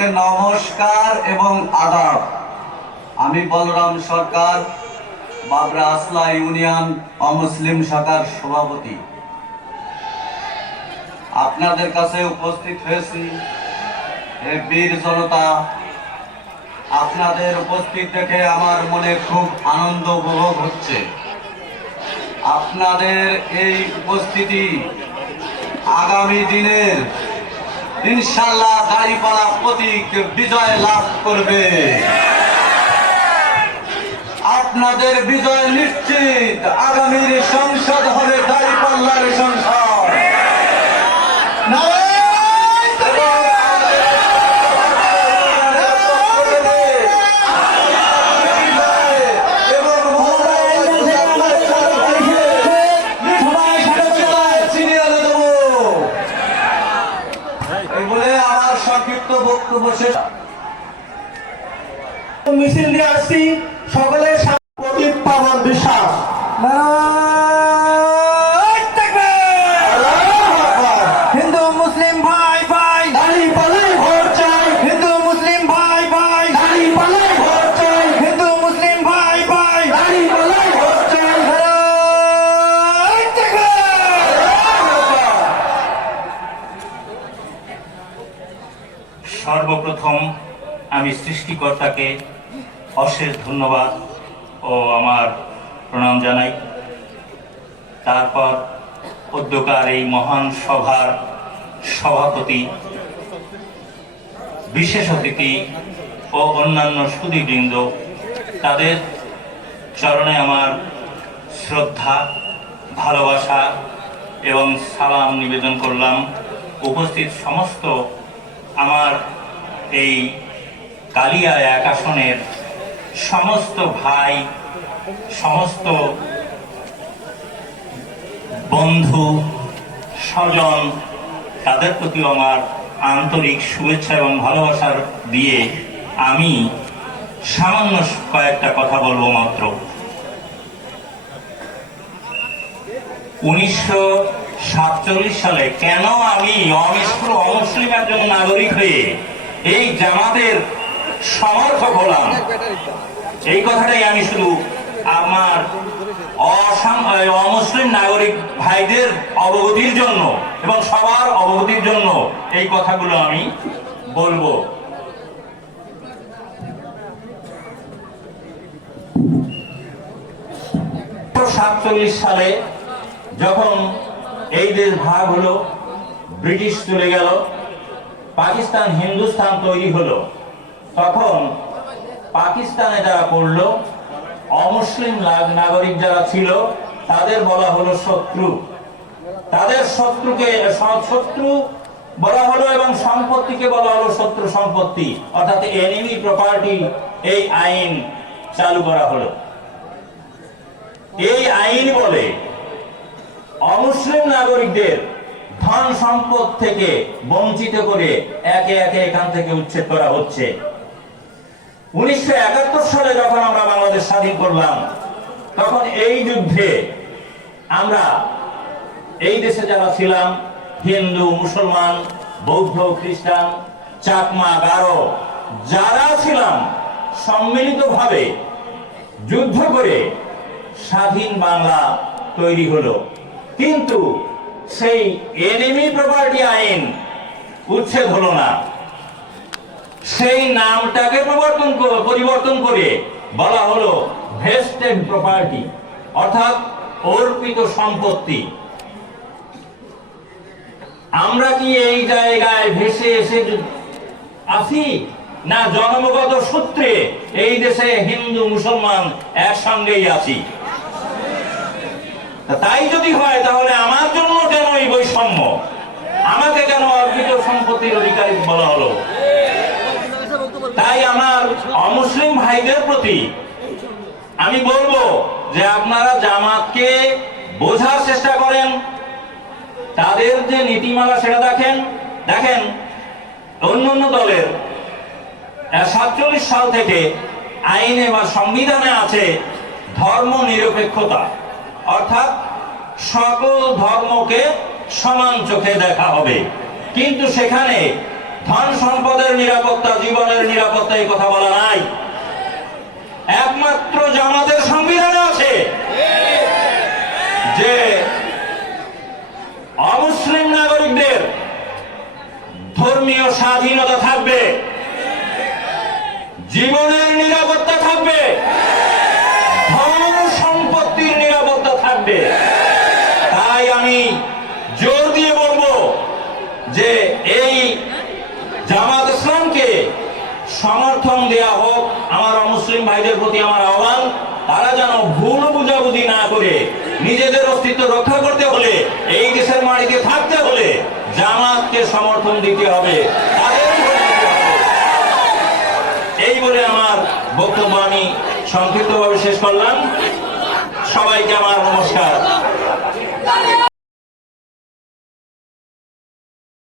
সকলকে নমস্কার এবং আদাব। আমি বলরাম সরকার, বাবরা আসলা ইউনিয়ন অমুসলিম শাখার সভাপতি। আপনাদের কাছে উপস্থিত হয়েছি হে বীর জনতা। আপনাদের উপস্থিত দেখে আমার মনে খুব আনন্দ উপভোগ হচ্ছে। আপনাদের এই উপস্থিতি আগামী দিনের ইনশাআল্লাহ দাঁড়িপাল্লা প্রতীক বিজয় লাভ করবে। আপনাদের বিজয় নিশ্চিত। আগামীর সংসদ হবে দাঁড়িপাল্লার সংসদ। মিছিল নিয়ে আসছি সকলের প্রদীপ পাবন বিশ্বাস। হিন্দু মুসলিম ভাই ভাই দাঁড়িপাল্লায় ভোট চাই। হিন্দু মুসলিম ভাই ভাই দাঁড়িপাল্লায় ভোট চাই। হিন্দু মুসলিম ভাই ভাই দাঁড়িপাল্লায় ভোট চাই। সর্বপ্রথম আমি সৃষ্টিকর্তাকে অশেষ ধন্যবাদ ও আমার প্রণাম জানাই। তারপর উদ্যোগকার এই মহান সভার সভাপতি, বিশেষ অতিথি ও অন্যান্য সুধীবৃন্দ, তাদের চরণে আমার শ্রদ্ধা, ভালোবাসা এবং সালাম নিবেদন করলাম। উপস্থিত সমস্ত আমার এই কালিয়া এক আসনের সমস্ত ভাই, সমস্ত বন্ধু স্বজন, তাদের প্রতি আমার আন্তরিক শুভেচ্ছা এবং ভালোবাসার দিয়ে আমি সামান্য কয়েকটা কথা বলবো মাত্র। 1947 সালে কেন আমি অমুসলিম একজন নাগরিক হয়ে এই জামাতের সমর্থক হলাম, এই কথাটাই আমি শুধু আমার অমুসলিম নাগরিক ভাইদের অবগতির জন্য এবং সবার অবগতির জন্য এই কথাগুলো আমি বলবো। 1947 সালে যখন এই দেশ ভাগ হলো, ব্রিটিশ চলে গেল, পাকিস্তান হিন্দুস্তান তৈরি হলো, তখন পাকিস্তানে যারা পড়লো, অমুসলিম নাগরিক যারা ছিল তাদের বলা হলো শত্রু। তাদের শত্রু বলা হলো এবং সম্পত্তিকে বলা হলো শত্রু সম্পত্তি, অর্থাৎ এনিমি প্রপার্টি। এই আইন চালু করা হলো। এই আইন বলে অমুসলিম নাগরিকদের ধন সম্পদ থেকে বঞ্চিত করে একে একে এখান থেকে উচ্ছেদ করা হচ্ছে। 1971 সালে যখন আমরা বাংলাদেশ স্বাধীন করলাম, তখন এই যুদ্ধে আমরা এই দেশে যারা ছিলাম, হিন্দু, মুসলমান, বৌদ্ধ, খ্রিস্টান, চাকমা, গারো, যারা ছিলাম, সম্মিলিতভাবে যুদ্ধ করে স্বাধীন বাংলা তৈরি হলো। কিন্তু সেই এনিমি প্রপার্টি আইন উচ্ছেদ হলো না। সেই নামটাকে পরিবর্তন করে বলা হলো ভেস্টেড প্রপার্টি, অর্থাৎ অর্পিত সম্পত্তি। আমরা কি এই জায়গায় ভেসে এসে আছি, না জন্মগত সূত্রে এই দেশে হিন্দু মুসলমান একসঙ্গেই আছি? তাই যদি হয় তাহলে আমার জন্য কেন এই বৈষম্য? আমাকে কেন অর্পিত সম্পত্তির অধিকারী বলা হলো? তাই আমার অমুসলিম ভাইদের প্রতি আমি বলবো যে আপনারা জামাতকে বোঝার চেষ্টা করেন, তাদের যে নীতিমালা সেটা দেখেন। অন্যান্য দলের 47 সাল থেকে আইনে বা সংবিধানে আছে ধর্ম নিরপেক্ষতা, অর্থাৎ সকল ধর্মকে সমান চোখে দেখা হবে। কিন্তু সেখানে ধন সম্পদের নিরাপত্তা, জীবনের নিরাপত্তা এই কথা বলা নাই। একমাত্র জামাতের সংবিধানে আছে যে অমুসলিম নাগরিকদের ধর্মীয় স্বাধীনতা থাকবে, জীবনের নিরাপত্তা থাকবে, ধন সম্পত্তির নিরাপত্তা থাকবে। তাই আমি জোর দিয়ে বলবো যে এই জামাত ইসলামকে সমর্থন দেয়া হোক। আমার অমুসলিম ভাইদের প্রতি আমার আহ্বান, তারা যেন ভুল বুঝাবুঝি না করে নিজেদের অস্তিত্ব রক্ষা করতে হলে, এই দেশের মাটিতে থাকতে হলে জামাতকে সমর্থন দিতে হবে, তাদের ভোট দিতে হবে। এই বলে আমার বক্তব্য আমি সংক্ষিপ্তভাবে শেষ করলাম। সবাইকে আমার নমস্কার।